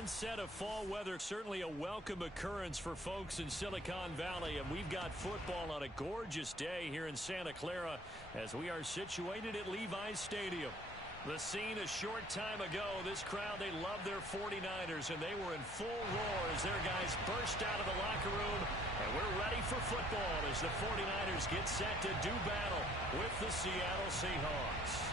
onset of fall weather, certainly a welcome occurrence for folks in Silicon Valley, and we've got football on a gorgeous day here in Santa Clara as we are situated at Levi's Stadium. The scene a short time ago, this crowd, they love their 49ers, and they were in full roar as their guys burst out of the locker room, and we're ready for football as the 49ers get set to do battle with the Seattle Seahawks.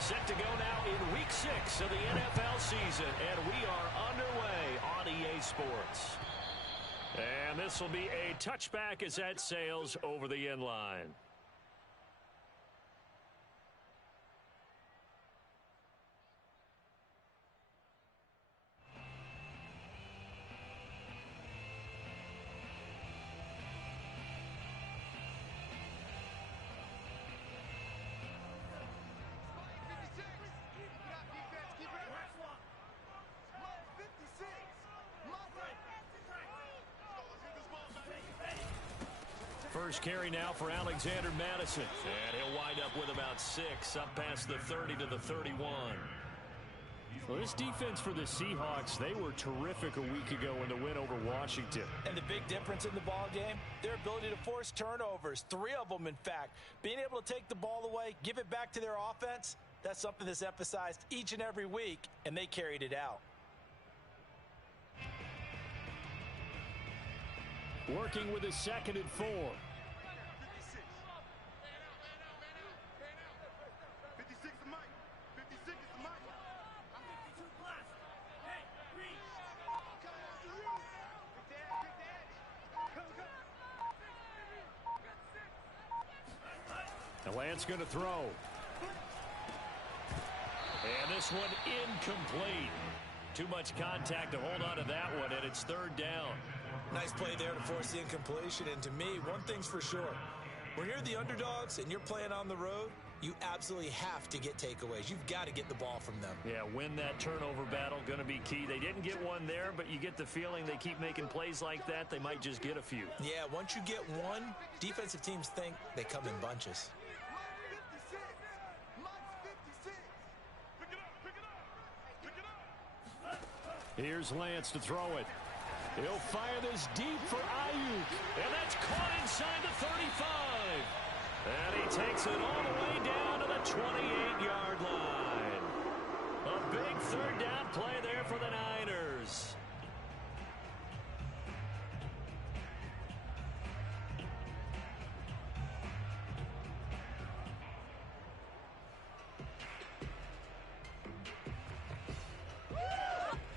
Set to go now in Week 6 of the NFL season, and we are underway on EA Sports. And this will be a touchback as that sails over the end line. First carry now for Alexander Madison. And he'll wind up with about 6, up past the 30 to the 31. Well, this defense for the Seahawks, they were terrific a week ago in the win over Washington. And the big difference in the ball game, their ability to force turnovers, 3 of them in fact. Being able to take the ball away, give it back to their offense, that's something that's emphasized each and every week, and they carried it out. Working with a 2nd and 4. Lance going to throw. And this one incomplete. Too much contact to hold on to that one, and it's 3rd down. Nice play there to force the incompletion. And to me, one thing's for sure. When you're the underdogs and you're playing on the road, you absolutely have to get takeaways. You've got to get the ball from them. Yeah, win that turnover battle, going to be key. They didn't get one there, but you get the feeling they keep making plays like that, they might just get a few. Yeah, once you get one, defensive teams think they come in bunches. Here's Lance to throw it. He'll fire this deep for Ayuk. And that's caught inside the 35. And he takes it all the way down to the 28-yard line. A big 3rd down play there for the Niners.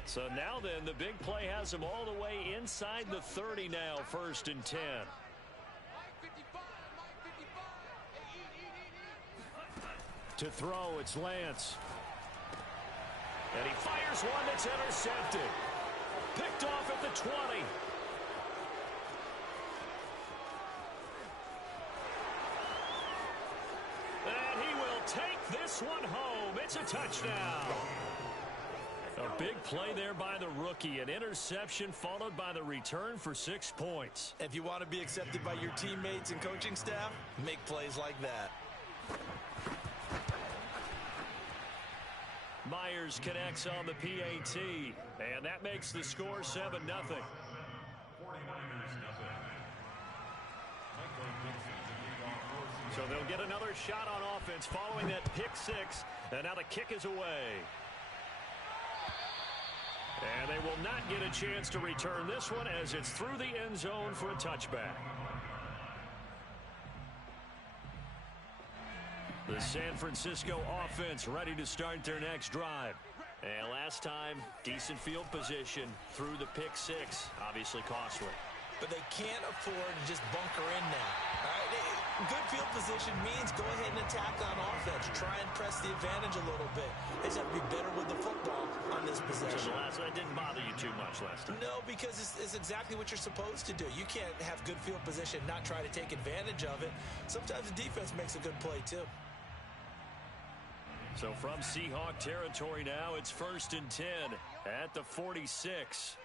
So now then, the big play has him all the way inside the 30 now, 1st and 10. To throw, it's Lance. And he fires one that's intercepted. Picked off at the 20. And he will take this one home. It's a touchdown. A big play there by the rookie. An interception followed by the return for 6 points. If you want to be accepted by your teammates and coaching staff, make plays like that. Myers connects on the PAT. And that makes the score 7-0. So they'll get another shot on offense following that pick 6. And now the kick is away. And they will not get a chance to return this one as it's through the end zone for a touchback. The San Francisco offense ready to start their next drive. And last time, decent field position through the pick 6. Obviously costly. But they can't afford to just bunker in now. All right? Good field position means go ahead and attack on offense. Try and press the advantage a little bit. They just have to be better with the football on this possession. So that didn't bother you too much last time. No, because it's exactly what you're supposed to do. You can't have good field position and not try to take advantage of it. Sometimes the defense makes a good play too. So from Seahawk territory now, it's 1st and 10 at the 46.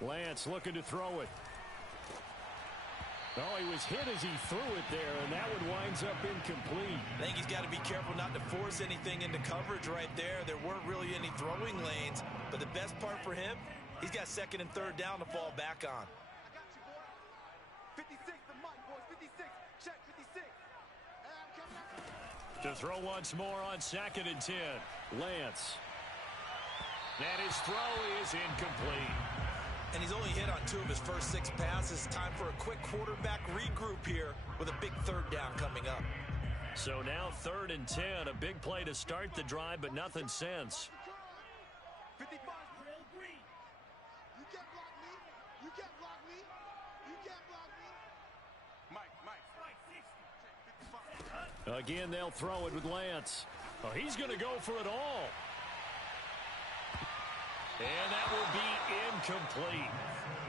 Lance looking to throw it. Oh, he was hit as he threw it there, and that one winds up incomplete. I think he's got to be careful not to force anything into coverage right there. There weren't really any throwing lanes, but the best part for him, he's got second and third down to fall back on. I got you, boy. 56, the mic, boys. 56. Check 56. And I'm coming up. To throw once more on 2nd and 10. Lance. And his throw is incomplete. And he's only hit on 2 of his first 6 passes. Time for a quick quarterback regroup here with a big third down coming up. So now 3rd and 10. A big play to start the drive, but nothing since. 55. You can't block me. You can't block me. You can't block me. Mike. 55. Again, they'll throw it with Lance. Oh, he's going to go for it all. And that will be incomplete.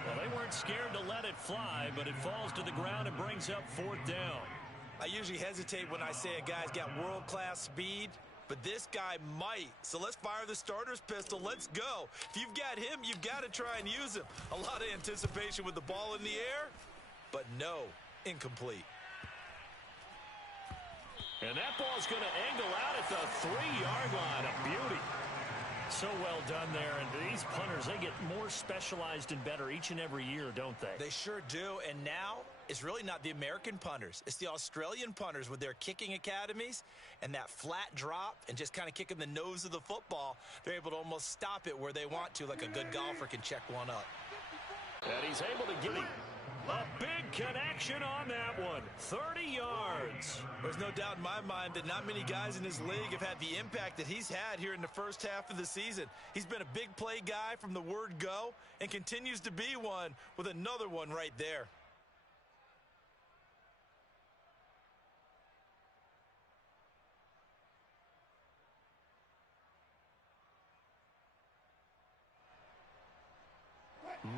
Well, they weren't scared to let it fly, but it falls to the ground and brings up 4th down. I usually hesitate when I say a guy's got world-class speed, but this guy might. So let's fire the starter's pistol. Let's go. If you've got him, you've got to try and use him. A lot of anticipation with the ball in the air, but no, incomplete. And that ball's going to angle out at the 3-yard line. A beauty. So well done there, and these punters, they get more specialized and better each and every year, don't they? They sure do, and now it's really not the American punters. It's the Australian punters with their kicking academies and that flat drop and just kind of kicking the nose of the football. They're able to almost stop it where they want to, like a good golfer can check one up. And he's able to get a big connection on that one. 30 yards. There's no doubt in my mind that not many guys in this league have had the impact that he's had here in the first half of the season. He's been a big play guy from the word go and continues to be one with another one right there.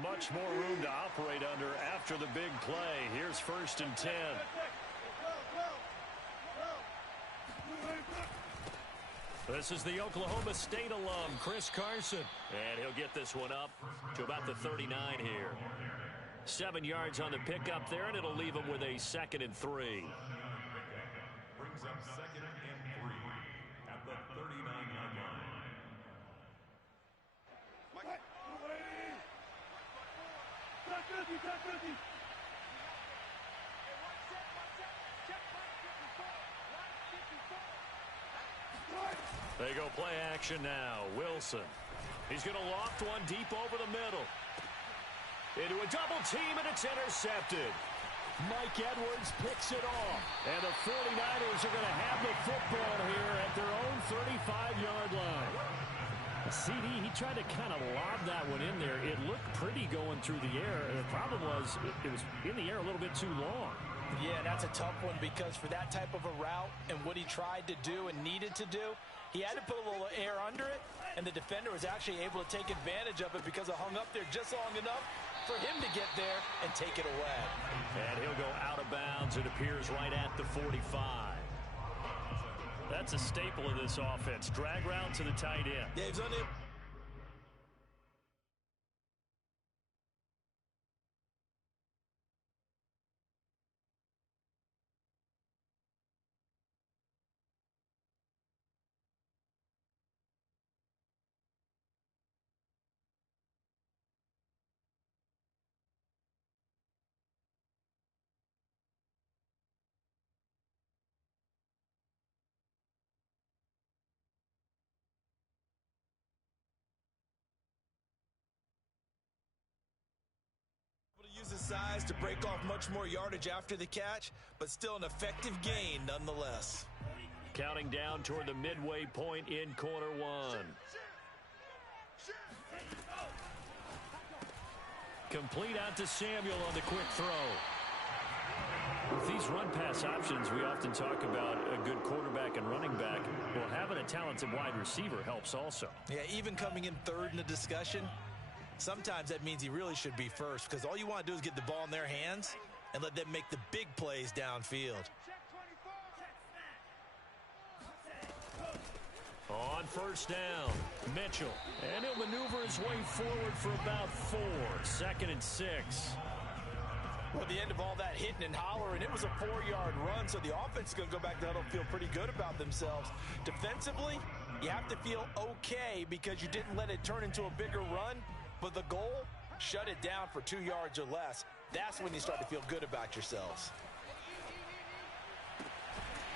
Much more room to operate under after the big play. Here's 1st and 10. This is the Oklahoma State alum, Chris Carson. And he'll get this one up to about the 39 here. 7 yards on the pickup there, and it'll leave him with a 2nd and 3. Brings up 2nd and 3 at the 39-yard line. They go play action now. Wilson. He's going to loft one deep over the middle. Into a double team, and it's intercepted. Mike Edwards picks it off. And the 49ers are going to have the football here at their own 35-yard line. CD, he tried to kind of lob that one in there. It looked pretty going through the air. The problem was it was in the air a little bit too long. Yeah, and that's a tough one because for that type of a route and what he tried to do and needed to do, he had to put a little air under it, and the defender was actually able to take advantage of it because it hung up there just long enough for him to get there and take it away. And he'll go out of bounds. It appears right at the 45. That's a staple of this offense. Drag route to the tight end. Yeah, he's unable. Use his size to break off much more yardage after the catch, but still an effective gain nonetheless. Counting down toward the midway point in quarter one. Complete out to Samuel on the quick throw. With these run-pass options, we often talk about a good quarterback and running back. Well, having a talented wide receiver helps also. Yeah, even coming in third in the discussion, sometimes that means he really should be first because all you want to do is get the ball in their hands and let them make the big plays downfield. On first down, Mitchell. And he'll maneuver his way forward for about 4. 2nd and 6. Well, the end of all that hitting and hollering, it was a 4-yard run, so the offense is going to go back to huddle and feel pretty good about themselves. Defensively, you have to feel okay because you didn't let it turn into a bigger run, but the goal, shut it down for 2 yards or less. That's when you start to feel good about yourselves.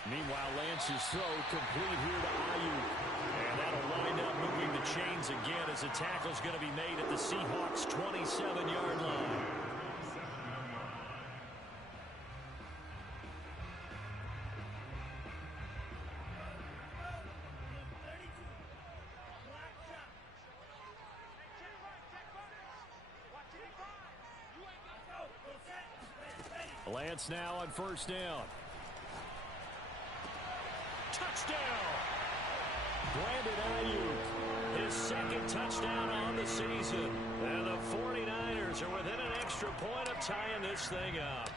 Meanwhile, Lance's throw complete here to Ayuk. And that'll wind up moving the chains again as the tackle's going to be made at the Seahawks' 27-yard line. Lance now on first down. Touchdown! Brandon Ayuk, his 2nd touchdown on the season. And the 49ers are within an extra point of tying this thing up.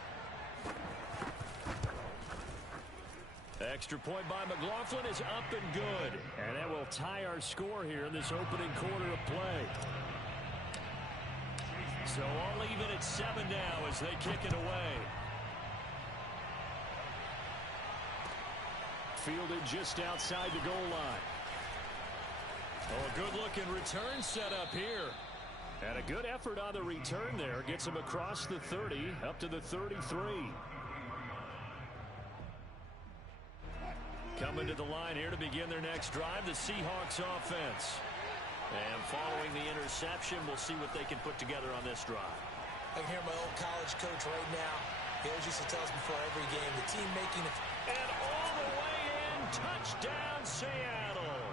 Extra point by McLaughlin is up and good. And that will tie our score here in this opening quarter of play. So all even at 7 now as they kick it away. Fielded just outside the goal line. Oh, a good-looking return set up here. And a good effort on the return there. Gets him across the 30, up to the 33. Coming to the line here to begin their next drive, the Seahawks offense. And following the interception, we'll see what they can put together on this drive. I can hear my old college coach right now. He always used to tell us before every game, the team making it. And all the way in, touchdown Seattle.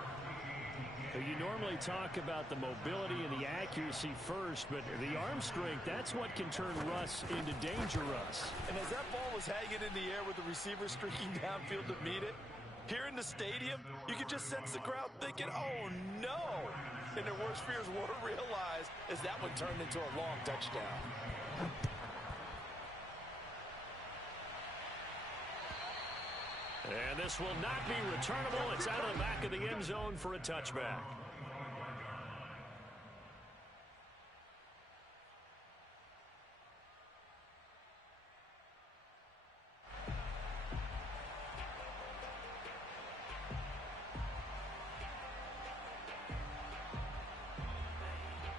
You normally talk about the mobility and the accuracy first, but the arm strength, that's what can turn Russ into Danger Russ. And as that ball was hanging in the air with the receiver streaking downfield to meet it, here in the stadium, you could just sense the crowd thinking, oh no! And their worst fears were realized as that one turned into a long touchdown. And this will not be returnable. It's out of the back of the end zone for a touchback.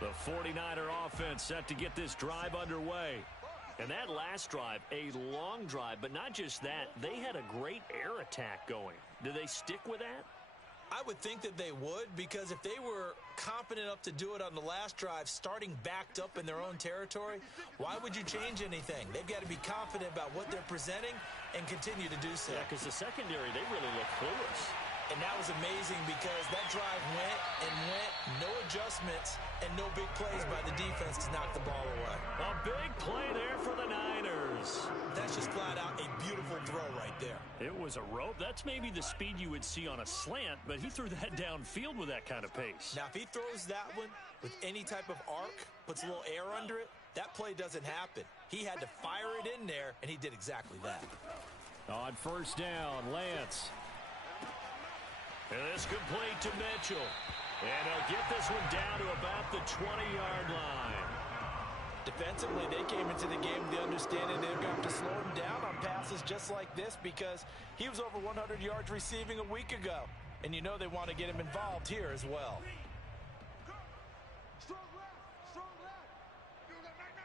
The 49er offense set to get this drive underway. And that last drive, a long drive, but not just that, they had a great air attack going. Do they stick with that? I would think that they would, because if they were confident enough to do it on the last drive, starting backed up in their own territory, why would you change anything? They've got to be confident about what they're presenting and continue to do so. Yeah, because the secondary, they really look clueless. And that was amazing because that drive went and went, no adjustments, and no big plays by the defense to knock the ball away. A big play there for the Niners. That's just flat out a beautiful throw right there. It was a rope. That's maybe the speed you would see on a slant, but he threw that downfield with that kind of pace. Now, if he throws that one with any type of arc, puts a little air under it, that play doesn't happen. He had to fire it in there, and he did exactly that. On first down, Lance. And this complete to Mitchell. And he'll get this one down to about the 20-yard line. Defensively, they came into the game with the understanding they're going to have to slow him down on passes just like this because he was over 100 yards receiving a week ago. And you know they want to get him involved here as well. Strong left, strong left. You got night.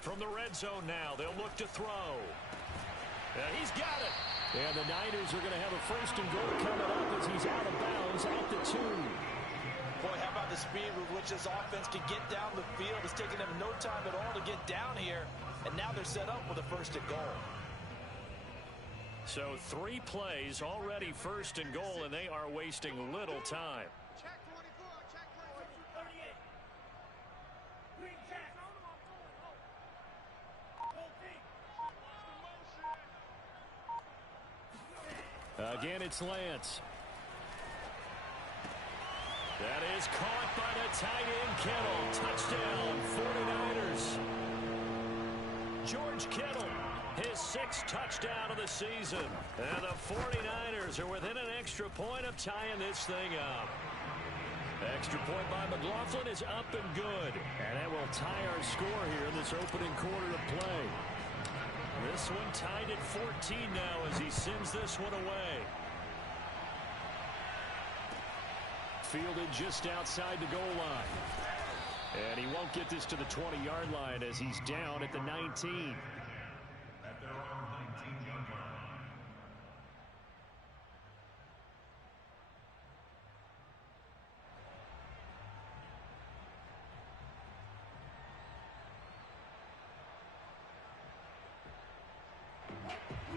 From the red zone now, they'll look to throw. He's got it. And the Niners are going to have a first and goal coming up as he's out of bounds at the 2. Boy, how about the speed with which this offense can get down the field? It's taking them no time at all to get down here. And now they're set up with a first and goal. So 3 plays already first and goal, and they are wasting little time. Check 24, check 38. Green check. Again, it's Lance. That is caught by the tight end, Kittle. Touchdown, 49ers. George Kittle His 6th touchdown of the season. And the 49ers are within an extra point of tying this thing up. Extra point by McLaughlin is up and good. And that will tie our score here in this opening quarter of play. This one tied at 14 now as he sends this one away. Fielded just outside the goal line. And he won't get this to the 20-yard line as he's down at the 19. At their own 19-yard line.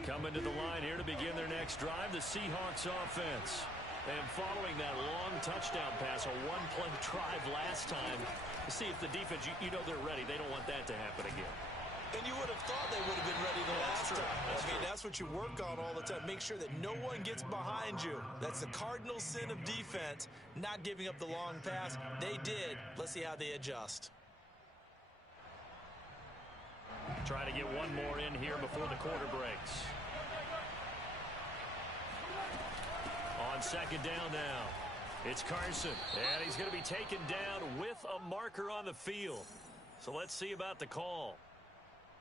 Coming to the line here to begin their next drive, the Seahawks offense. And following that long touchdown pass, a one-play drive last time, to see if the defense, you know they're ready. They don't want that to happen again. And you would have thought they would have been ready the last time. That's what you work on all the time. Make sure that no one gets behind you. That's the cardinal sin of defense, not giving up the long pass. They did. Let's see how they adjust. Try to get one more in here before the quarter breaks. On second down now, it's Carson. And he's going to be taken down with a marker on the field. So let's see about the call.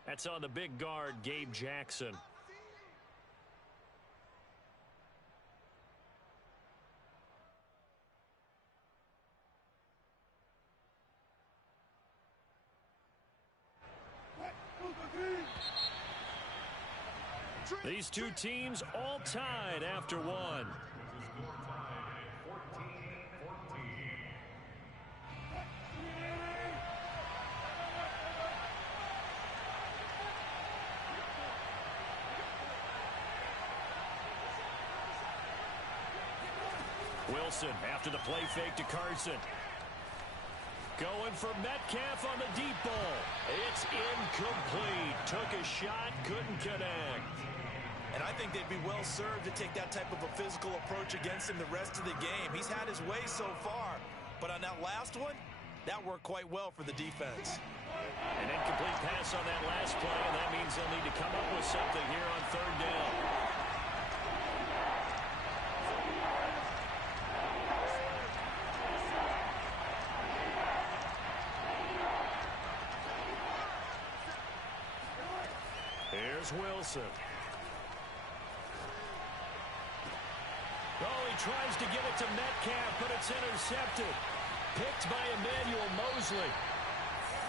That's on the big guard, Gabe Jackson. These two teams all tied after one. Wilson after the play fake to Carson. Going for Metcalf on the deep ball. It's incomplete. Took a shot, couldn't connect. And I think they'd be well served to take that type of a physical approach against him the rest of the game. He's had his way so far, but on that last one, that worked quite well for the defense. An incomplete pass on that last play, and that means they'll need to come up with something here on third down. Here's Wilson. Oh, he tries to get it to Metcalf, but it's intercepted. Picked by Emmanuel Mosley.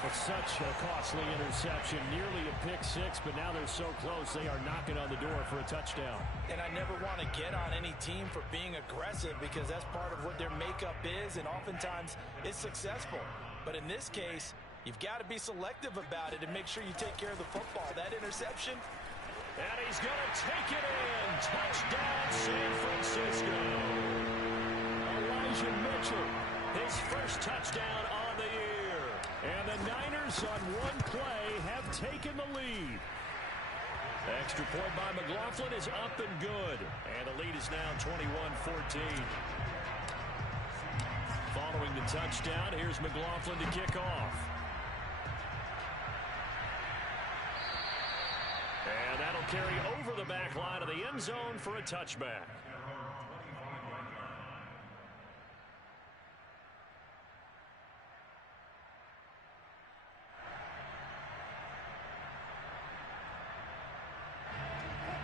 It's such a costly interception. Nearly a pick six, but now they're so close they are knocking on the door for a touchdown. And I never want to get on any team for being aggressive because that's part of what their makeup is, and oftentimes it's successful. But in this case, you've got to be selective about it and make sure you take care of the football. That interception. And he's going to take it in. Touchdown, San Francisco. Elijah Mitchell, his first touchdown on the year. And the Niners on one play have taken the lead. Extra point by McLaughlin is up and good. And the lead is now 21-14. Following the touchdown, here's McLaughlin to kick off. And that'll carry over the back line of the end zone for a touchback.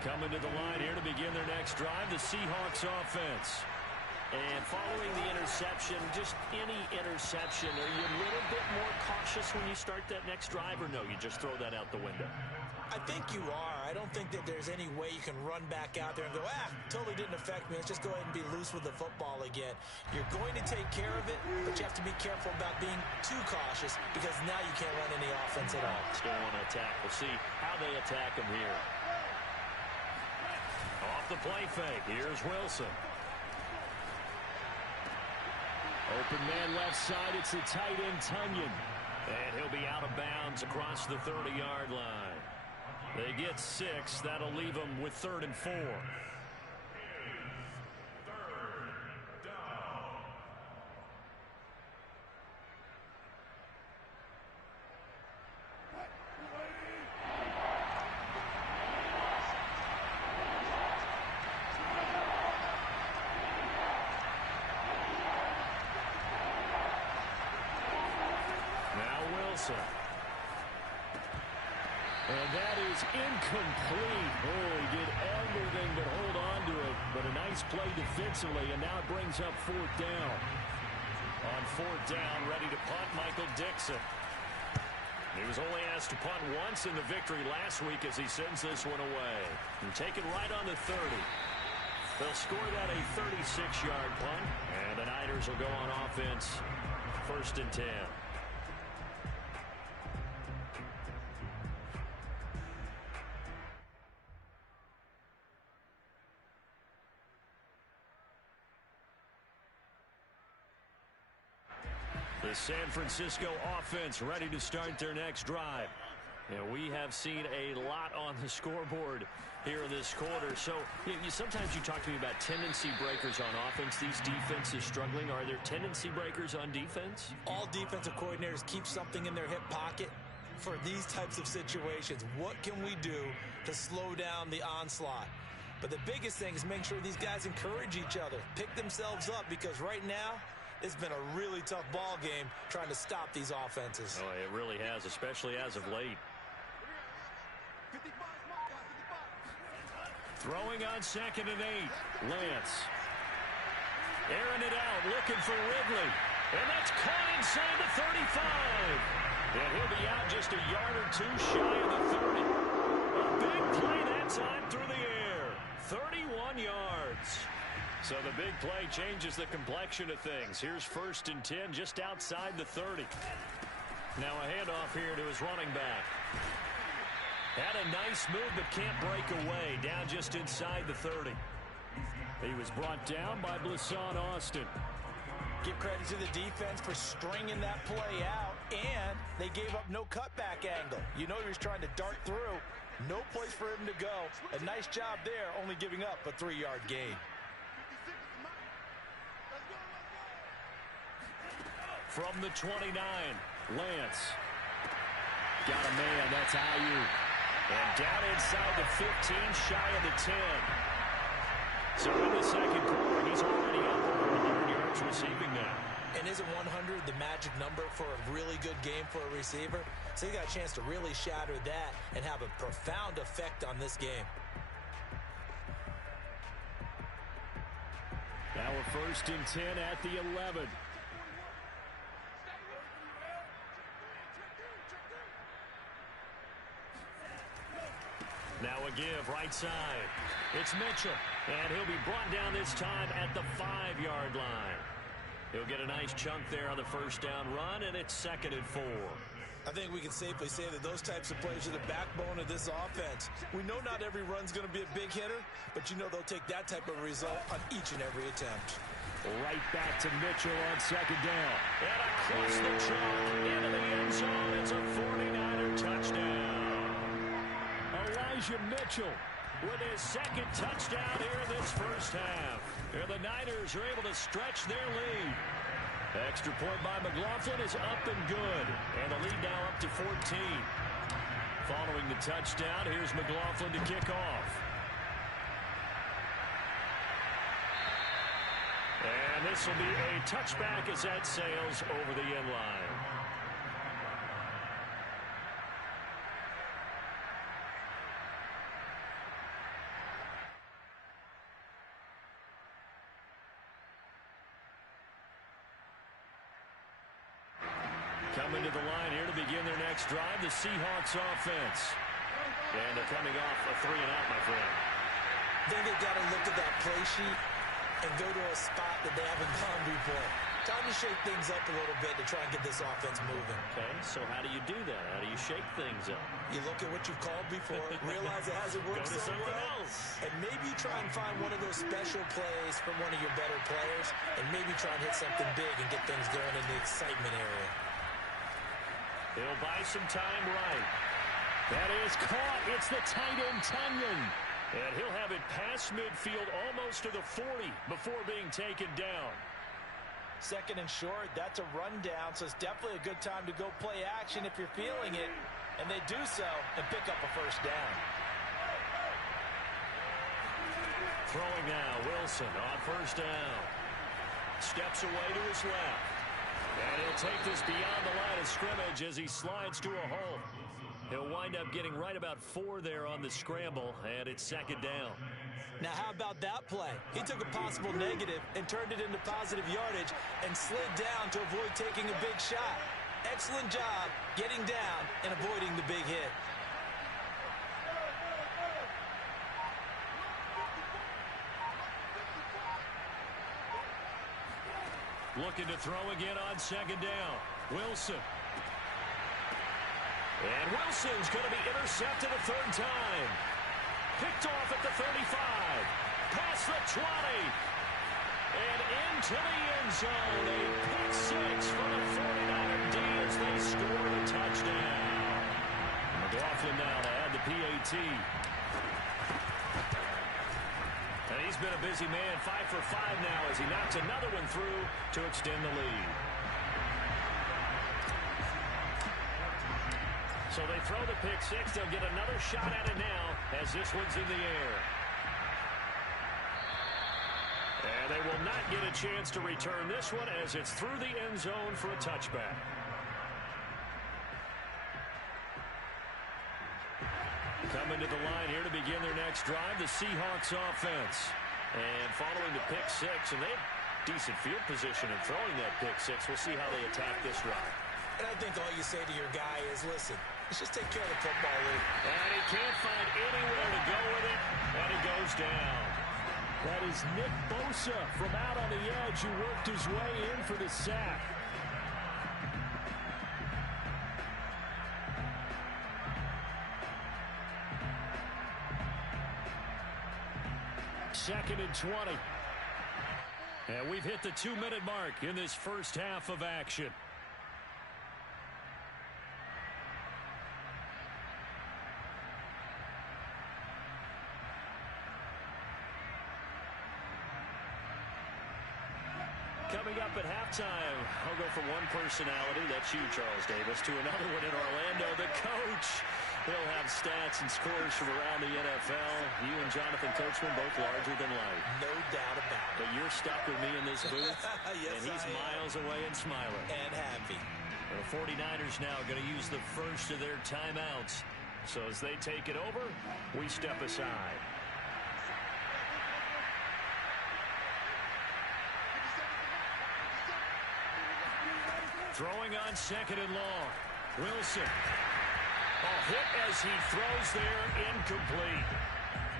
Coming to the line here to begin their next drive, the Seahawks offense. And following the interception, just any interception, are you a little bit more cautious when you start that next drive, or no, you just throw that out the window? I think you are. I don't think that there's any way you can run back out there and go, totally didn't affect me. Let's just go ahead and be loose with the football again. You're going to take care of it, but you have to be careful about being too cautious because now you can't run any offense at all. Still want to attack. We'll see how they attack them here. Off the play fake. Here's Wilson. Open man left side. It's the tight end, Tunyon. And he'll be out of bounds across the 30-yard line. They get 6. That'll leave them with 3rd and 4. Wilson. And that is incomplete. Oh, he did everything but hold on to it. But a nice play defensively, and now it brings up fourth down. On fourth down, ready to punt, Michael Dixon. He was only asked to punt once in the victory last week as he sends this one away. And take it right on the 30. They'll score that a 36-yard punt, and the Niners will go on offense, 1st and 10. The San Francisco offense ready to start their next drive. And we have seen a lot on the scoreboard here in this quarter. So sometimes you talk to me about tendency breakers on offense. These defenses struggling. Are there tendency breakers on defense? All defensive coordinators keep something in their hip pocket for these types of situations. What can we do to slow down the onslaught? But the biggest thing is make sure these guys encourage each other, pick themselves up, because right now it's been a really tough ball game trying to stop these offenses. Oh, it really has, especially as of late. Throwing on 2nd and 8. Lance. Airing it out, looking for Ridley. And that's caught inside the 35. And he'll be out just a yard or two shy of the 30. A big play that time through the air. 31 yards. So the big play changes the complexion of things. Here's 1st and 10 just outside the 30. Now a handoff here to his running back. Had a nice move but can't break away. Down just inside the 30. He was brought down by Blasson Austin. Give credit to the defense for stringing that play out, and they gave up no cutback angle. You know he was trying to dart through. No place for him to go. A nice job there, only giving up a 3-yard gain. From the 29, Lance. Got a man, that's Ayuk. And down inside the 15, shy of the 10. So in the second quarter, he's already up over 100 yards receiving now. And isn't 100 the magic number for a really good game for a receiver? So he got a chance to really shatter that and have a profound effect on this game. Now a 1st and 10 at the 11. Now a give, right side. It's Mitchell, and he'll be brought down this time at the 5-yard line. He'll get a nice chunk there on the first down run, and it's 2nd and 4. I think we can safely say that those types of plays are the backbone of this offense. We know not every run's going to be a big hitter, but you know they'll take that type of result on each and every attempt. Right back to Mitchell on 2nd down. And across the chalk into the end zone. It's a 49er touchdown. Elijah Mitchell with his 2nd touchdown here in this first half. And the Niners are able to stretch their lead. Extra point by McLaughlin is up and good. And the lead now up to 14. Following the touchdown, here's McLaughlin to kick off. And this will be a touchback as that sails over the end line. Coming to the line here to begin their next drive, the Seahawks offense. And they're coming off a 3-and-out, my friend. Then they've got to look at that play sheet and go to a spot that they haven't gone before. Time to shake things up a little bit to try and get this offense moving. Okay, so how do you do that? How do you shake things up? You look at what you've called before, realize it hasn't worked so well, and maybe you try and find one of those special plays from one of your better players, and maybe try and hit something big and get things going in the excitement area. He'll buy some time right. That is caught. It's the tight end, Tunyon. And he'll have it past midfield almost to the 40 before being taken down. 2nd and short, that's a rundown, so it's definitely a good time to go play action if you're feeling it. And they do so and pick up a first down. Throwing now, Wilson on first down. Steps away to his left. And he'll take this beyond the line of scrimmage as he slides to a hole. He'll wind up getting right about 4 there on the scramble, and it's second down. Now, how about that play? He took a possible negative and turned it into positive yardage and slid down to avoid taking a big shot. Excellent job getting down and avoiding the big hit. Looking to throw again on second down. Wilson. And Wilson's going to be intercepted a third time. Picked off at the 35. Past the 20. And into the end zone. A pick six for the 49er D as they score a touchdown. McLaughlin now to add the PAT. And he's been a busy man, 5 for 5 now as he knocks another one through to extend the lead. So they throw the pick six. They'll get another shot at it now as this one's in the air. And they will not get a chance to return this one as it's through the end zone for a touchback. Coming to the line here to begin their next drive, the Seahawks offense. And following the pick six, and they have decent field position in throwing that pick six. We'll see how they attack this drive. And I think all you say to your guy is, listen, let's just take care of the football league. And he can't find anywhere to go with it, and he goes down. That is Nick Bosa from out on the edge who worked his way in for the sack. Second and 20. And we've hit the 2-minute mark in this first half of action. Coming up at halftime, I'll go from one personality, that's you, Charles Davis, to another one in Orlando, the coach. He'll have stats and scores from around the NFL. You and Jonathan Coachman both larger than life. No doubt about it. But you're stuck with me in this booth, Yes, and he's miles away and smiling. And happy. The 49ers now going to use the first of their timeouts. So as they take it over, we step aside. Throwing on second and long. Wilson. A hit as he throws there, incomplete.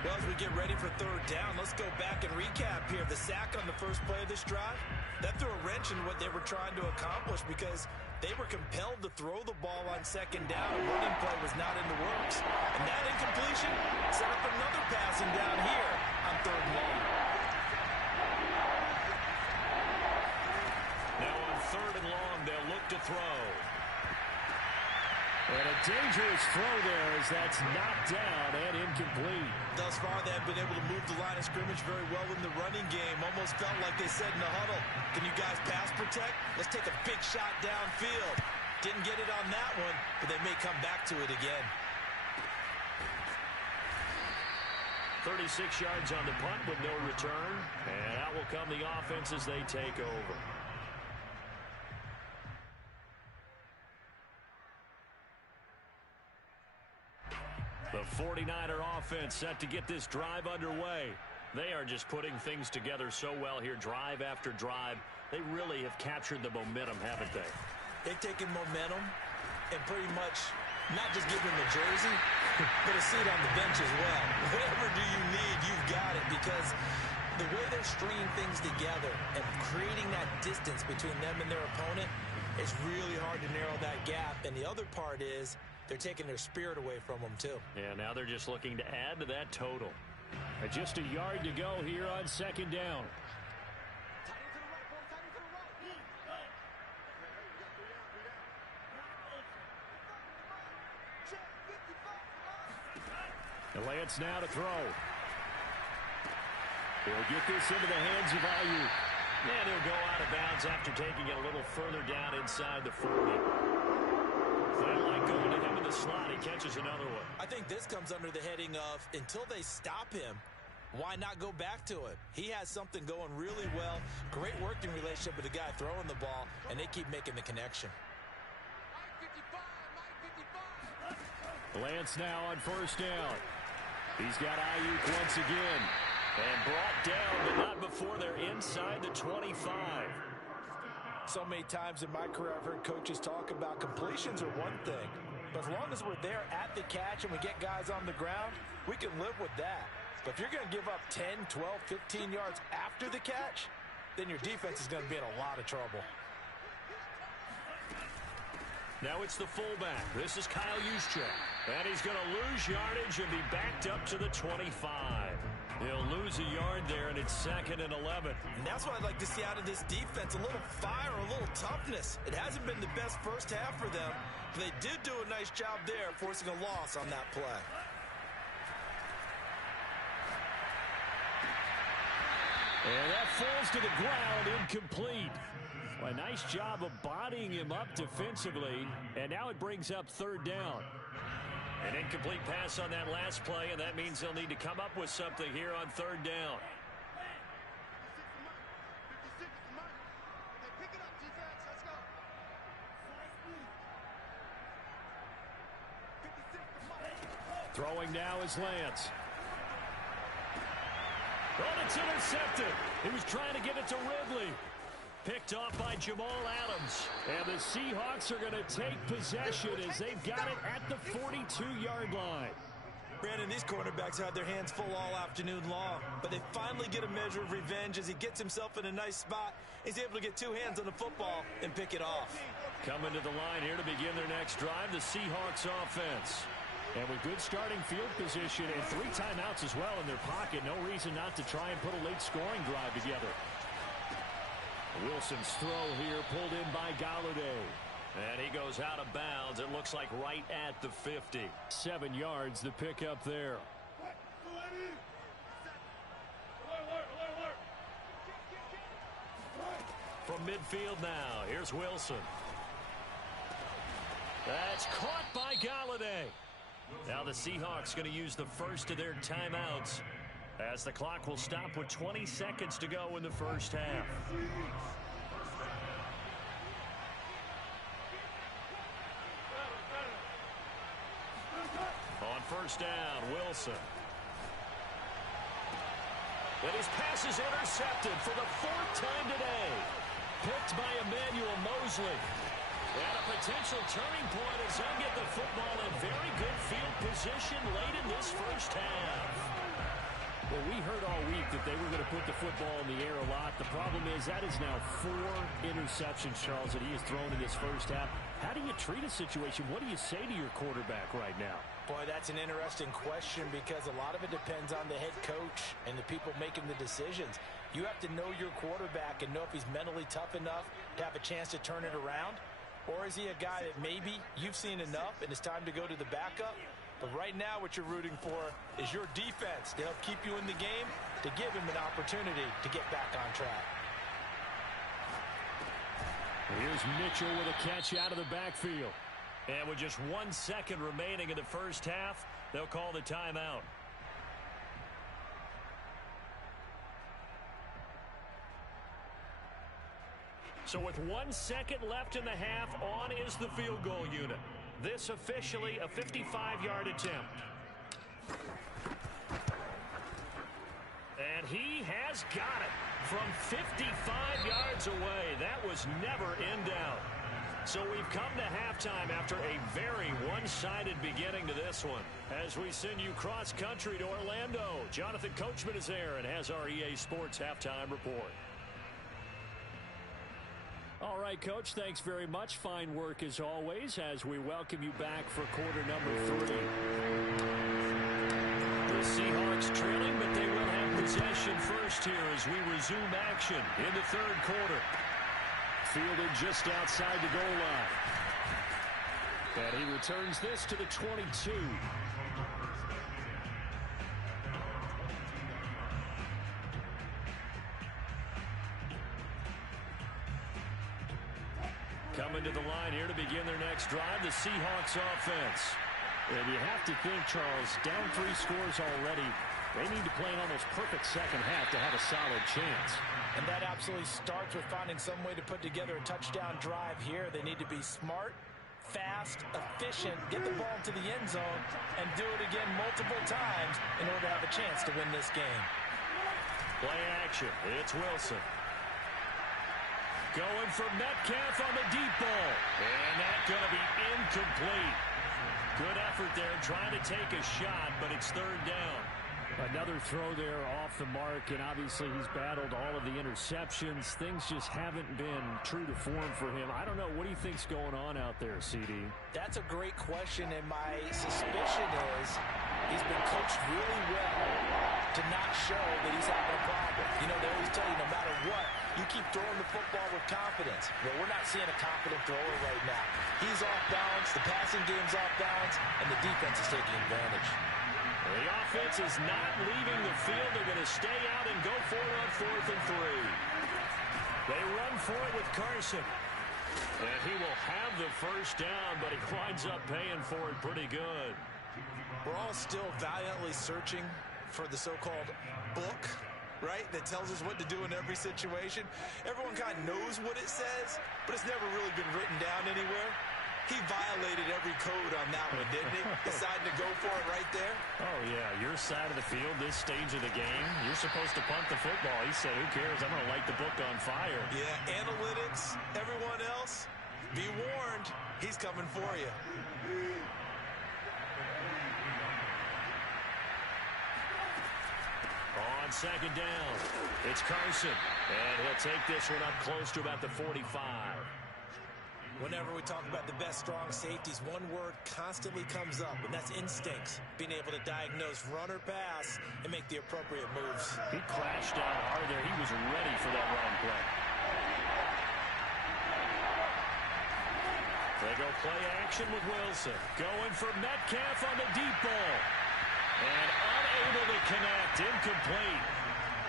Well, as we get ready for third down, let's go back and recap here. The sack on the first play of this drive, that threw a wrench in what they were trying to accomplish because they were compelled to throw the ball on second down. A running play was not in the works. And that incompletion set up another passing down here on third and long. Now on third and long, they'll look to throw. And a dangerous throw there as that's knocked down and incomplete. Thus far, they have been able to move the line of scrimmage very well in the running game. Almost felt like they said in the huddle, can you guys pass protect? Let's take a big shot downfield. Didn't get it on that one, but they may come back to it again. 36 yards on the punt with no return. And out will come the offense as they take over. The 49er offense set to get this drive underway. They are just putting things together so well here, drive after drive. They really have captured the momentum, haven't they? They've taken momentum and pretty much not just given them a jersey, but a seat on the bench as well. Whatever do you need, you've got it, because the way they're stringing things together and creating that distance between them and their opponent, it's really hard to narrow that gap. And the other part is they're taking their spirit away from them, too. Yeah, now they're just looking to add to that total. Just a yard to go here on second down. And Lance now to throw. He'll get this into the hands of Ayuk. And he'll go out of bounds after taking it a little further down inside the 40. They like going to him in the slot. He catches another one. I think this comes under the heading of, until they stop him, why not go back to it? He has something going really well. Great working relationship with the guy throwing the ball, and they keep making the connection. Lance now on first down. He's got Ayuk once again. And brought down, but not before they're inside the 25. So many times in my career, I've heard coaches talk about completions are one thing. But as long as we're there at the catch and we get guys on the ground, we can live with that. But if you're going to give up 10, 12, 15 yards after the catch, then your defense is going to be in a lot of trouble. Now it's the fullback. This is Kyle Juszczyk. And he's going to lose yardage and be backed up to the 25. He'll lose a yard there, and it's 2nd and 11. And that's what I'd like to see out of this defense, a little fire, a little toughness. It hasn't been the best first half for them, but they did do a nice job there, forcing a loss on that play. And that falls to the ground, incomplete. Well, a nice job of bodying him up defensively, and now it brings up 3rd down. An incomplete pass on that last play, and that means they'll need to come up with something here on 3rd down. Throwing now is Lance. Oh, it's intercepted. He was trying to get it to Ridley. Picked off by Jamal Adams. And the Seahawks are going to take possession as they've got it at the 42-yard line. Brandon, these quarterbacks had their hands full all afternoon long, but they finally get a measure of revenge as he gets himself in a nice spot. He's able to get 2 hands on the football and pick it off. Coming to the line here to begin their next drive, the Seahawks offense. And with good starting field position and 3 timeouts as well in their pocket, no reason not to try and put a late scoring drive together. Wilson's throw here pulled in by Galladay. And he goes out of bounds. It looks like right at the 50. 7 yards, the pickup there. From midfield now, here's Wilson. That's caught by Galladay. Now the Seahawks going to use the first of their timeouts as the clock will stop with 20 seconds to go in the first half. On first down, Wilson. And his pass is intercepted for the 4th time today. Picked by Emmanuel Mosley. And a potential turning point as they get the football in very good field position late in this first half. Well, we heard all week that they were going to put the football in the air a lot. The problem is that is now 4 interceptions, Charles, that he has thrown in this first half. How do you treat a situation? What do you say to your quarterback right now? Boy, that's an interesting question because a lot of it depends on the head coach and the people making the decisions. You have to know your quarterback and know if he's mentally tough enough to have a chance to turn it around. Or is he a guy that maybe you've seen enough and it's time to go to the backup? But right now what you're rooting for is your defense to help keep you in the game, to give him an opportunity to get back on track. Here's Mitchell with a catch out of the backfield. And with just 1 second remaining in the first half, they'll call the timeout. So with 1 second left in the half, on is the field goal unit. This officially a 55-yard attempt. And he has got it from 55 yards away. That was never in doubt. So we've come to halftime after a very one-sided beginning to this one. As we send you cross-country to Orlando, Jonathan Coachman is there and has our EA Sports halftime report. All right, Coach, thanks very much. Fine work as always as we welcome you back for quarter number 3. The Seahawks trailing, but they will have possession first here as we resume action in the third quarter. Fielded just outside the goal line. And he returns this to the 22. Coming to the line here to begin their next drive, the Seahawks offense. And you have to think, Charles, down 3 scores already. They need to play an almost perfect second half to have a solid chance. And that absolutely starts with finding some way to put together a touchdown drive here. They need to be smart, fast, efficient, get the ball to the end zone, and do it again multiple times in order to have a chance to win this game. Play action. It's Wilson. Going for Metcalf on the deep ball. And that's going to be incomplete. Good effort there trying to take a shot, but it's third down. Another throw there off the mark, and obviously he's battled all of the interceptions. Things just haven't been true to form for him. I don't know. What do you think's going on out there, CD? That's a great question, and my suspicion is he's been coached really well to not show that he's having a problem. You know, they always tell you no matter what, you keep throwing the football with confidence. Well, we're not seeing a confident thrower right now. He's off balance, the passing game's off balance, and the defense is taking advantage. The offense is not leaving the field. They're going to stay out and go for it on 4th and 3. They run for it with Carson. And he will have the first down, but he winds up paying for it pretty good. We're all still valiantly searching for the so-called book, right, that tells us what to do in every situation. Everyone kind of knows what it says, but it's never really been written down anywhere. He violated every code on that one, didn't he? Deciding to go for it right there. Oh, yeah. Your side of the field, this stage of the game, you're supposed to punt the football. He said, who cares? I'm going to light the book on fire. Yeah, analytics, everyone else, be warned. He's coming for you. On second down, it's Carson. And he'll take this one up close to about the 45. Whenever we talk about the best strong safeties, one word constantly comes up, and that's instincts. Being able to diagnose run or pass and make the appropriate moves. He crashed down hard there. He was ready for that run play. They go play action with Wilson. Going for Metcalf on the deep ball. And unable to connect. Incomplete.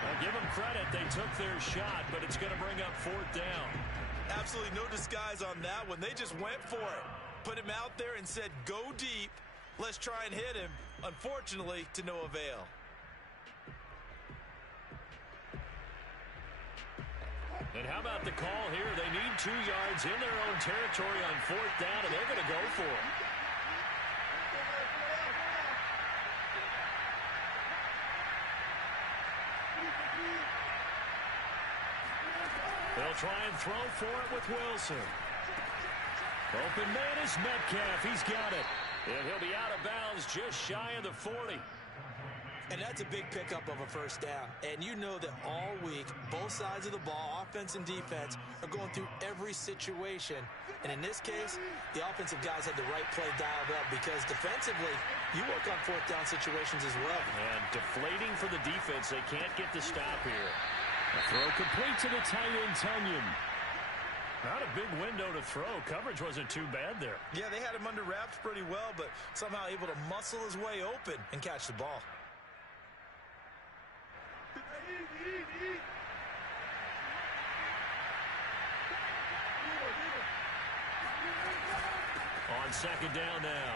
Well, give them credit. They took their shot, but it's going to bring up 4th down. Absolutely no disguise on that one. They just went for it. Put him out there and said, go deep. Let's try and hit him. Unfortunately, to no avail. And how about the call here? They need 2 yards in their own territory on 4th down, and they're going to go for it. They'll try and throw for it with Wilson. Open man is Metcalf. He's got it. And he'll be out of bounds just shy of the 40. And that's a big pickup of a first down. And you know that all week, both sides of the ball, offense and defense, are going through every situation. And in this case, the offensive guys had the right play dialed up because defensively, you work on 4th down situations as well. And deflating for the defense. They can't get the stop here. A throw complete to the tight end, Tunyon. Not a big window to throw. Coverage wasn't too bad there. Yeah, they had him under wraps pretty well, but somehow able to muscle his way open and catch the ball. On second down now,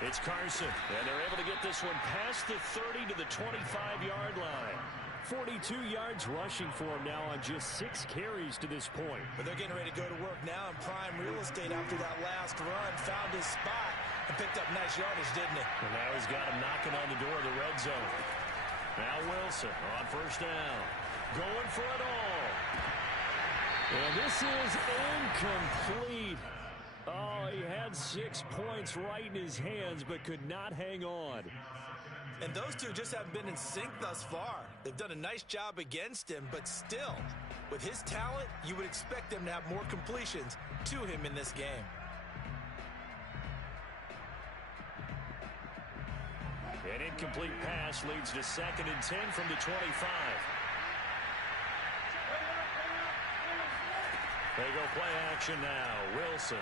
it's Carson. And they're able to get this one past the 30 to the 25-yard line. 42 yards rushing for him now on just 6 carries to this point. But they're getting ready to go to work now in prime real estate after that last run. Found his spot and picked up nice yardage, didn't he? And now he's got him knocking on the door of the red zone. Now Wilson on first down. Going for it all. And this is incomplete. Oh, he had 6 points right in his hands, but could not hang on. And those two just haven't been in sync thus far. They've done a nice job against him, but still, with his talent, you would expect them to have more completions to him in this game. An incomplete pass leads to 2nd and 10 from the 25. They go play action now. Wilson.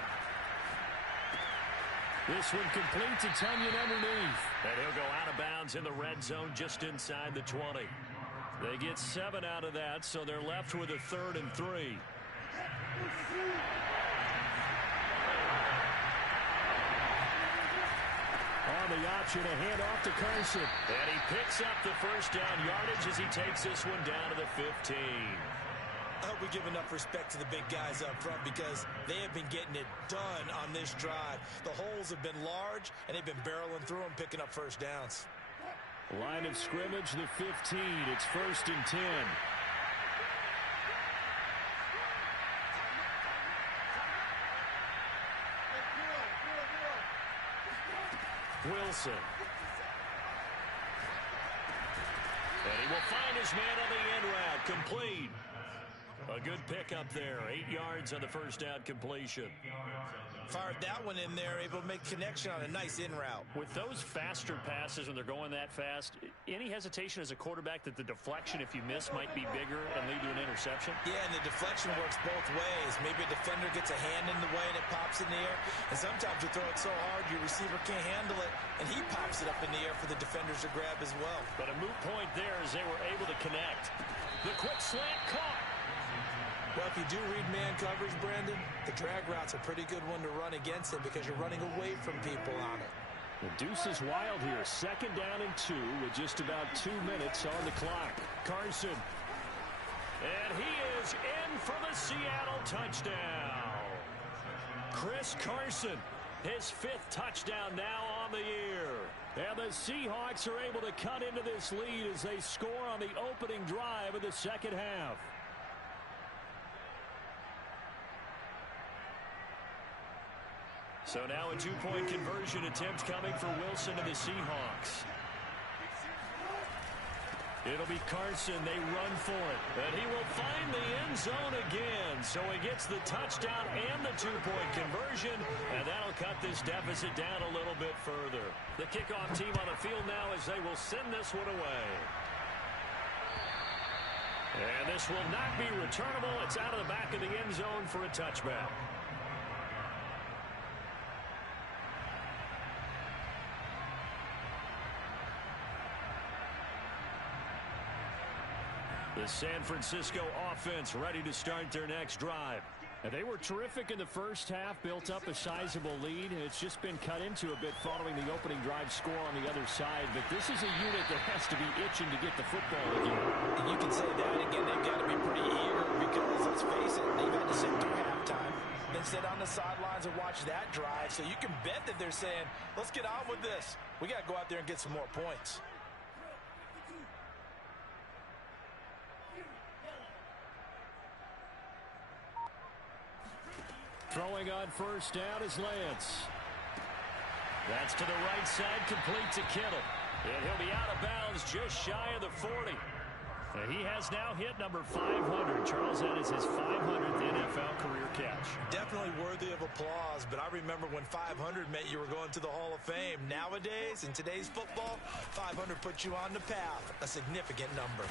This one complete to Tunyon underneath. And he'll go out of bounds in the red zone just inside the 20. They get 7 out of that, so they're left with a 3rd and 3. On the option, a handoff to Carson. And he picks up the first down yardage as he takes this one down to the 15. I hope we give enough respect to the big guys up front because they have been getting it done on this drive. The holes have been large, and they've been barreling through them, picking up first downs. Line of scrimmage, the 15. It's 1st and 10. Wilson. And he will find his man on the end route. Complete. A good pickup there. 8 yards on the first down completion. Fired that one in there, able to make connection on a nice in route. With those faster passes when they're going that fast, any hesitation as a quarterback that the deflection, if you miss, might be bigger and lead to an interception? Yeah, and the deflection works both ways. Maybe a defender gets a hand in the way and it pops in the air. And sometimes you throw it so hard your receiver can't handle it, and he pops it up in the air for the defenders to grab as well. But a moot point there as they were able to connect. The quick slant caught. Well, if you do read man coverage, Brandon, the drag route's a pretty good one to run against him because you're running away from people on it. The deuce is wild here. 2nd down and 2 with just about 2 minutes on the clock. Carson. And he is in for the Seattle touchdown. Chris Carson, his 5th touchdown now on the year. And the Seahawks are able to cut into this lead as they score on the opening drive of the second half. So now a 2-point conversion attempt coming for Wilson and the Seahawks. It'll be Carson. They run for it. And he will find the end zone again. So he gets the touchdown and the 2-point conversion. And that'll cut this deficit down a little bit further. The kickoff team on the field now as they will send this one away. And this will not be returnable. It's out of the back of the end zone for a touchback. The San Francisco offense ready to start their next drive. And they were terrific in the first half, built up a sizable lead, and it's just been cut into a bit following the opening drive score on the other side. But this is a unit that has to be itching to get the football again. And you can say that again. They've got to be pretty eager because, let's face it, they've had to sit through halftime, then sit on the sidelines and watch that drive. So you can bet that they're saying, let's get on with this. We got to go out there and get some more points. Throwing on first down is Lance. That's to the right side, complete to Kittle. And he'll be out of bounds just shy of the 40. And he has now hit number 500. Charles, that is his 500th NFL career catch. Definitely worthy of applause, but I remember when 500 meant you were going to the Hall of Fame. Nowadays, in today's football, 500 puts you on the path, a significant number.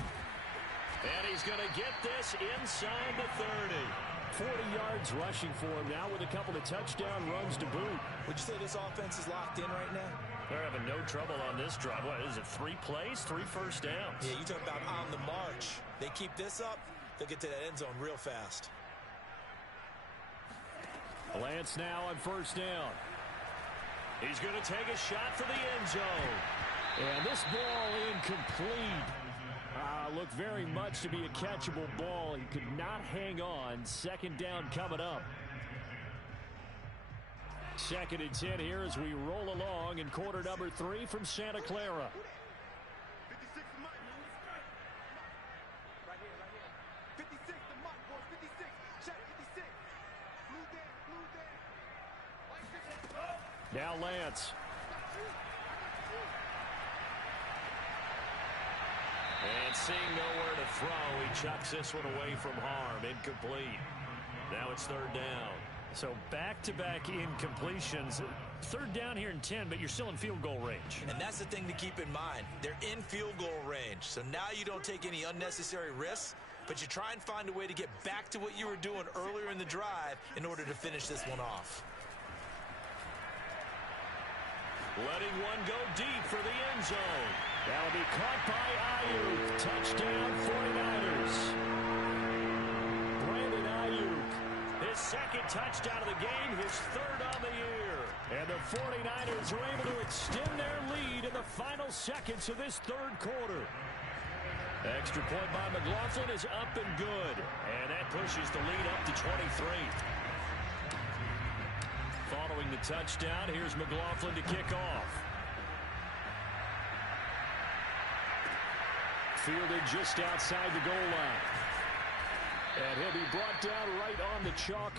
And he's going to get this inside the 30. 40 yards rushing for him now with a couple of touchdown runs to boot. Would you say this offense is locked in right now? They're having no trouble on this drive. What is it, 3 plays, 3 first downs? Yeah, you talk about on the march. They keep this up, they'll get to that end zone real fast. Lance now on first down. He's going to take a shot for the end zone. And this ball incomplete. Looked very much to be a catchable ball. He could not hang on. 2nd down coming up. 2nd and 10 here as we roll along in quarter number 3 from Santa Clara. 56 the mic. Right here. 56 the mic, boys. 56. Check 56. Blue Dan. Now Lance. And seeing nowhere to throw, he chucks this one away from harm. Incomplete. Now it's 3rd down. So back-to-back incompletions. 3rd down here in 10, but you're still in field goal range. And that's the thing to keep in mind. They're in field goal range. So now you don't take any unnecessary risks, but you try and find a way to get back to what you were doing earlier in the drive in order to finish this one off. Letting one go deep for the end zone. That'll be caught by Ayuk. Touchdown 49ers. Brandon Ayuk. His 2nd touchdown of the game, his 3rd on the year. And the 49ers are able to extend their lead in the final seconds of this third quarter. Extra point by McLaughlin is up and good. And that pushes the lead up to 23. Following the touchdown, here's McLaughlin to kick off. Fielded just outside the goal line. And he'll be brought down right on the chalk.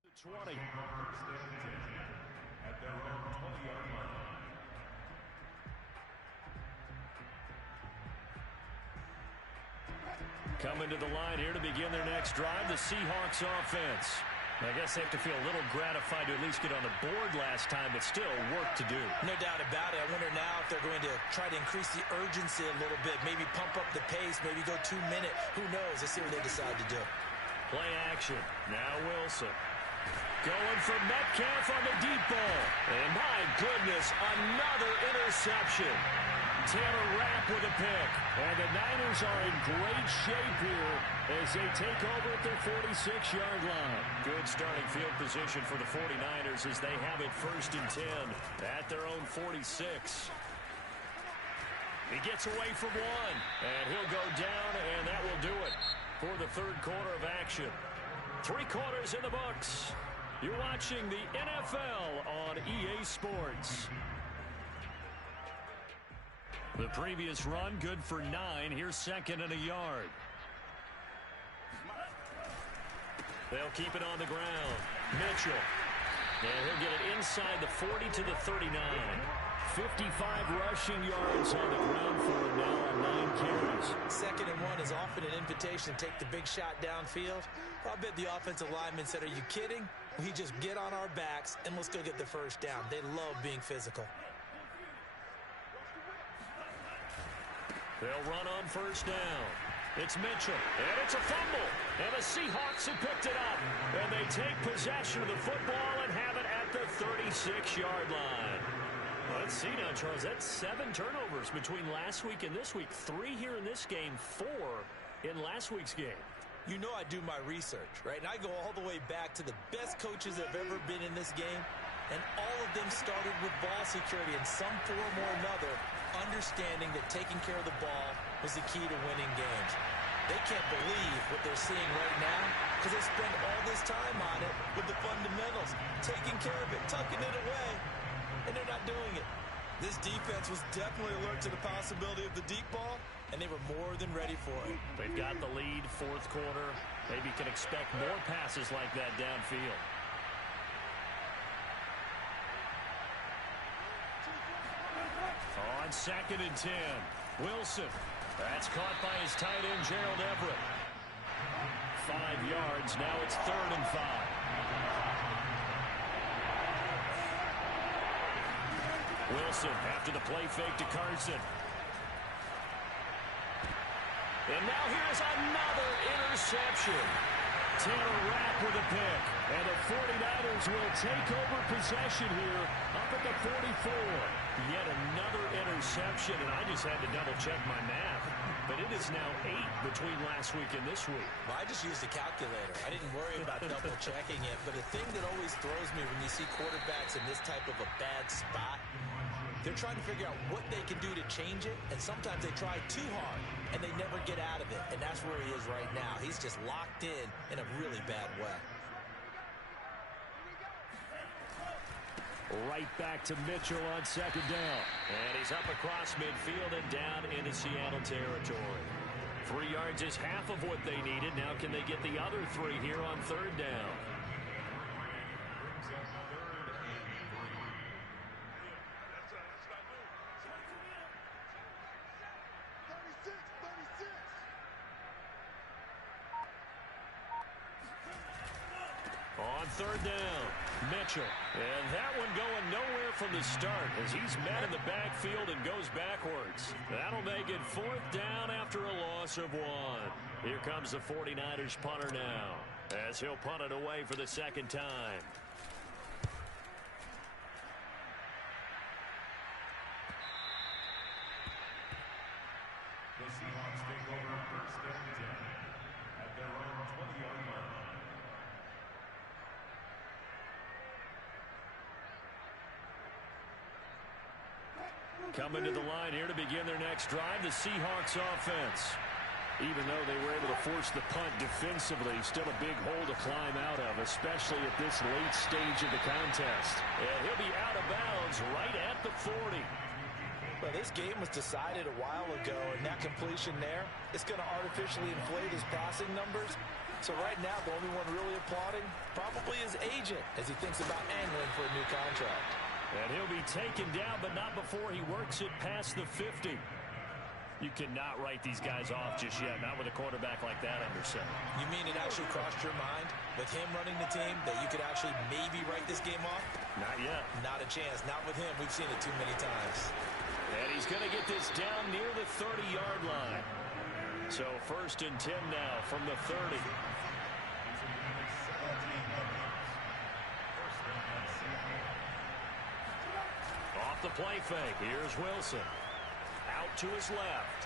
The 20. At their own 20-yard line. Coming to the line here to begin their next drive, the Seahawks offense. I guess they have to feel a little gratified to at least get on the board last time, but still work to do. No doubt about it. I wonder now if they're going to try to increase the urgency a little bit, maybe pump up the pace, maybe go 2 minute. Who knows? Let's see what they decide to do. Play action. Now Wilson. Going for Metcalf on the deep ball. And my goodness, another interception. Taylor Rapp with a pick. And the Niners are in great shape here as they take over at their 46-yard line. Good starting field position for the 49ers as they have it 1st and 10 at their own 46. He gets away from one, and he'll go down, and that will do it for the third quarter of action. 3 quarters in the books. You're watching the NFL on EA Sports. The previous run, good for 9. Here's 2nd and a yard. They'll keep it on the ground. Mitchell. And he'll get it inside the 40 to the 39. 55 rushing yards on the ground for him now on 9 carries. 2nd and 1 is often an invitation to take the big shot downfield. I bet the offensive lineman said, are you kidding? We just get on our backs and let's go get the first down. They love being physical. They'll run on 1st down. It's Mitchell, and it's a fumble. And the Seahawks have picked it up. And they take possession of the football and have it at the 36-yard line. Let's see now, Charles. That's 7 turnovers between last week and this week. 3 here in this game, 4 in last week's game. You know I do my research, right? And I go all the way back to the best coaches that have ever been in this game. And all of them started with ball security in some form or another, understanding that taking care of the ball was the key to winning games. They can't believe what they're seeing right now because they spend all this time on it with the fundamentals, taking care of it, tucking it away, and they're not doing it. This defense was definitely alert to the possibility of the deep ball, and they were more than ready for it. They've got the lead, 4th quarter. Maybe can expect more passes like that downfield. On 2nd and 10, Wilson. That's caught by his tight end, Gerald Everett. 5 yards. Now it's 3rd and 5. Wilson after the play fake to Carson. And now here's another interception. Taylor Rapp with a pick. And the 49ers will take over possession here up at the 44. Yet another interception, and I just had to double-check my math. But it is now 8 between last week and this week. Well, I just used a calculator. I didn't worry about double-checking it. But the thing that always throws me when you see quarterbacks in this type of a bad spot, they're trying to figure out what they can do to change it, and sometimes they try too hard, and they never get out of it. And that's where he is right now. He's just locked in a really bad way. Right back to Mitchell on second down. And he's up across midfield and down into Seattle territory. 3 yards is half of what they needed. Now can they get the other 3 here on third down? On third down, Mitchell. And that one going nowhere from the start as he's met in the backfield and goes backwards. That'll make it 4th down after a loss of 1. Here comes the 49ers punter now as he'll punt it away for the second time. The Seahawks take over first and 10 at their own 20-yard line. Coming to the line here to begin their next drive, the Seahawks offense. Even though they were able to force the punt defensively, still a big hole to climb out of, especially at this late stage of the contest. And he'll be out of bounds right at the 40. Well, this game was decided a while ago, and that completion there, it's going to artificially inflate his passing numbers. So right now, the only one really applauding probably his agent as he thinks about angling for a new contract. And he'll be taken down, but not before he works it past the 50. You cannot write these guys off just yet, not with a quarterback like that under center. You mean it actually crossed your mind with him running the team that you could actually maybe write this game off? Not yet. Not a chance. Not with him. We've seen it too many times. And he's going to get this down near the 30-yard line. So 1st and 10 now from the 30. Off the play fake. Here's Wilson. Out to his left.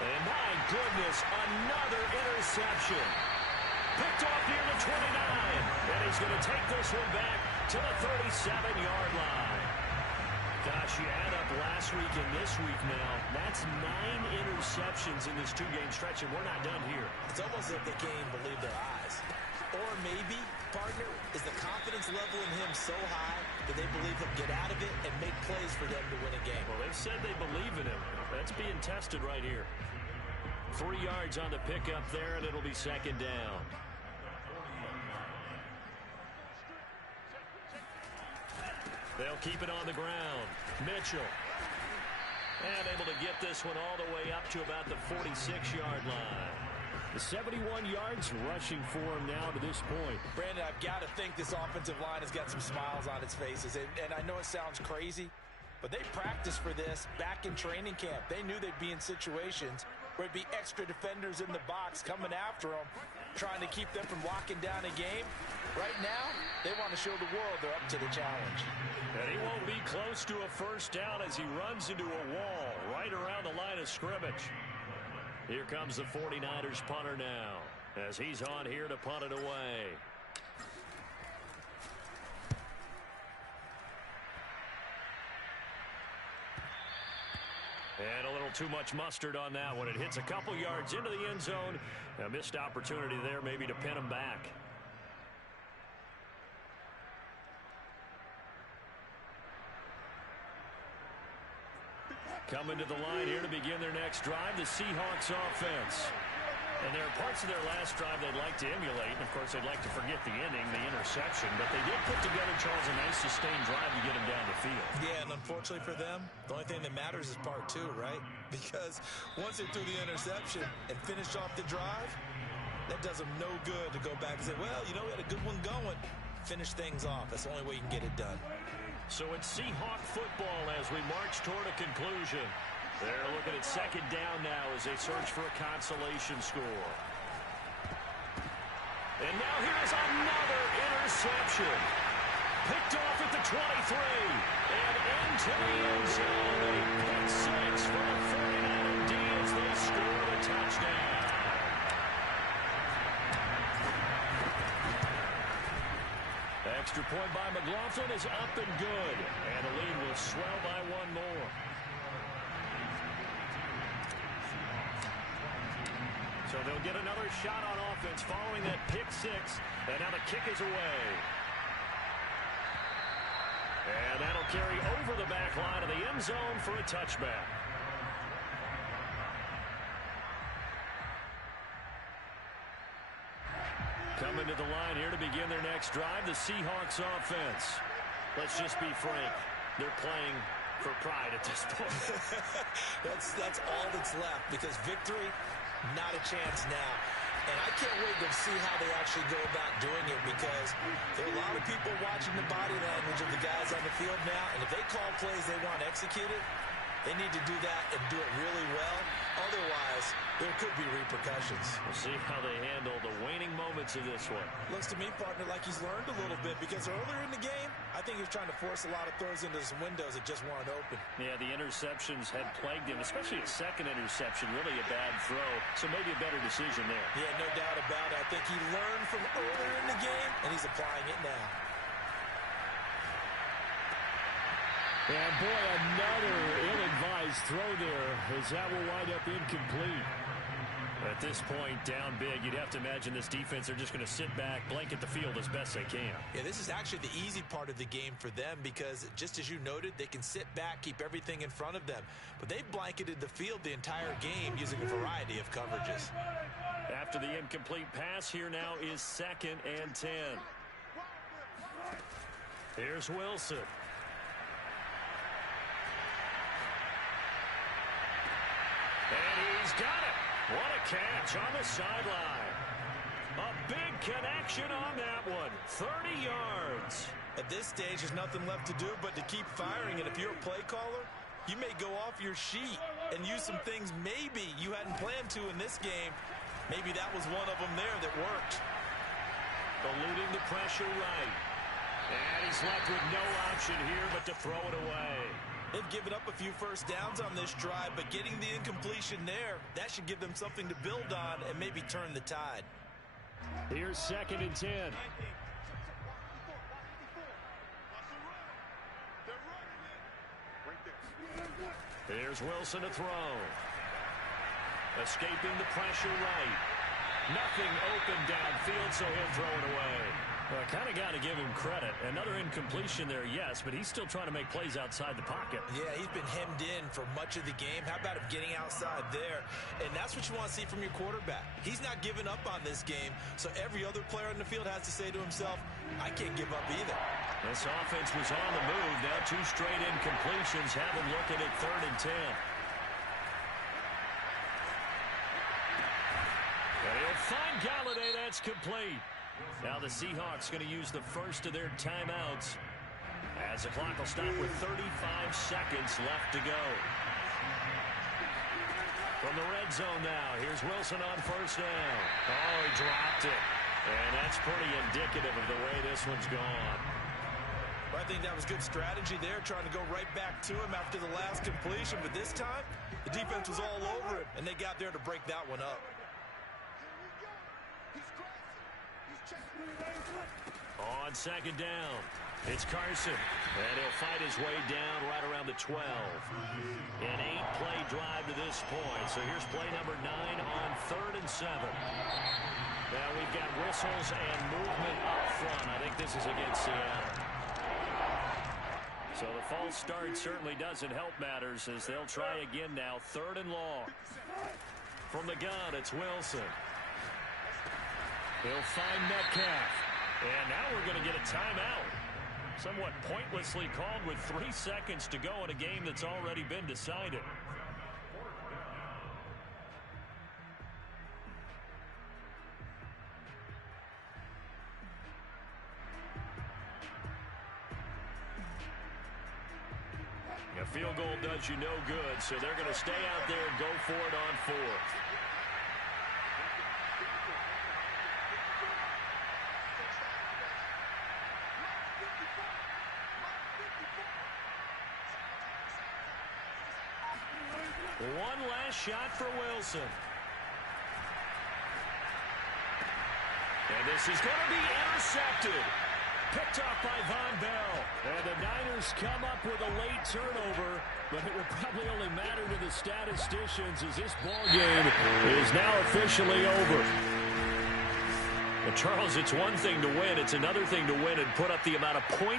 And my goodness, another interception. Picked off near the 29. And he's going to take this one back to the 37-yard line. Gosh, you add up last week and this week now. That's 9 interceptions in this 2-game stretch, and we're not done here. It's almost as if they can't even believe their eyes. Or maybe, partner, is the confidence level in him so high that they believe he'll get out of it and make plays for them to win a game. Well, they've said they believe in him. That's being tested right here. 3 yards on the pickup there, and it'll be second down. They'll keep it on the ground. Mitchell. And able to get this one all the way up to about the 46-yard line. The 71 yards rushing for him now to this point. Brandon, I've got to think this offensive line has got some smiles on its faces. And I know it sounds crazy, but they practiced for this back in training camp. They knew they'd be in situations where it'd be extra defenders in the box coming after them, trying to keep them from locking down a game. Right now, they want to show the world they're up to the challenge. And he won't be close to a first down as he runs into a wall right around the line of scrimmage. Here comes the 49ers punter now as he's on here to punt it away. And a little too much mustard on that one. It hits a couple yards into the end zone. A missed opportunity there maybe to pin him back. Coming to the line here to begin their next drive, the Seahawks offense. And there are parts of their last drive they'd like to emulate. And, of course, they'd like to forget the inning, the interception. But they did put together, Charles, a nice sustained drive to get him down the field. Yeah, and unfortunately for them, the only thing that matters is part 2, right? Because once they threw the interception and finished off the drive, that does them no good to go back and say, well, you know, we had a good one going. Finish things off. That's the only way you can get it done. So it's Seahawk football as we march toward a conclusion. They're looking at second down now as they search for a consolation score. And now here is another interception. Picked off at the 23. And into the end zone. A pick six for the 49er D as they score a touchdown. Extra point by McLaughlin is up and good. And the lead will swell by one more. So they'll get another shot on offense following that pick six. And now the kick is away. And that'll carry over the back line of the end zone for a touchback. Coming to the line here to begin their next drive, the Seahawks offense. Let's just be frank. They're playing for pride at this point. That's all that's left, because victory, not a chance now. And I can't wait to see how they actually go about doing it, because there are a lot of people watching the body language of the guys on the field now, and if they call plays they want executed, they need to do that and do it really well. Otherwise, there could be repercussions. We'll see how they handle the waning moments of this one. Looks to me, partner, like he's learned a little bit, because earlier in the game, I think he was trying to force a lot of throws into some windows that just weren't open. Yeah, the interceptions had plagued him, especially a second interception, really a bad throw. So maybe a better decision there. Yeah, no doubt about it. I think he learned from earlier in the game, and he's applying it now. And boy, another ill-advised throw there, as that will wind up incomplete. At this point, down big, you'd have to imagine this defense are just going to sit back, blanket the field as best they can. Yeah, this is actually the easy part of the game for them, because just as you noted, they can sit back, keep everything in front of them. But they've blanketed the field the entire game using a variety of coverages. After the incomplete pass, here now is 2nd and 10. Here's Wilson. And he's got it. What a catch on the sideline. A big connection on that one. 30 yards. At this stage, there's nothing left to do but to keep firing. And if you're a play caller, you may go off your sheet and use some things maybe you hadn't planned to in this game. Maybe that was one of them there that worked. Eluding the pressure right. And he's left with no option here but to throw it away. They've given up a few first downs on this drive, but getting the incompletion there, that should give them something to build on and maybe turn the tide. Here's 2nd and 10. Here's Wilson to throw. Escaping the pressure right. Nothing open downfield, so he'll throw it away. Well, I kind of got to give him credit. Another incompletion there, yes, but he's still trying to make plays outside the pocket. Yeah, he's been hemmed in for much of the game. How about him getting outside there? And that's what you want to see from your quarterback. He's not giving up on this game, so every other player in the field has to say to himself, I can't give up either. This offense was on the move. Now 2 straight incompletions have him looking at 3rd and 10. And he'll find Galladay. That's complete. Now the Seahawks going to use the first of their timeouts as the clock will stop with 35 seconds left to go. From the red zone now, here's Wilson on 1st down. Oh, he dropped it. And that's pretty indicative of the way this one's gone. Well, I think that was good strategy there, trying to go right back to him after the last completion. But this time, the defense was all over it, and they got there to break that one up. On 2nd down, it's Carson, and he'll fight his way down right around the 12. An 8-play drive to this point, so here's play number 9 on 3rd and 7. Now we've got whistles and movement up front. I think this is against Seattle. So the false start certainly doesn't help matters as they'll try again now, 3rd and long. From the gun, it's Wilson. He'll find Metcalf. And now we're going to get a timeout. Somewhat pointlessly called with 3 seconds to go in a game that's already been decided. A field goal does you no good, so they're going to stay out there and go for it on 4th. One last shot for Wilson. And this is going to be intercepted. Picked off by Von Bell. And the Niners come up with a late turnover, but it will probably only matter to the statisticians as this ball game is now officially over. Well, Charles, it's one thing to win. It's another thing to win and put up the amount of points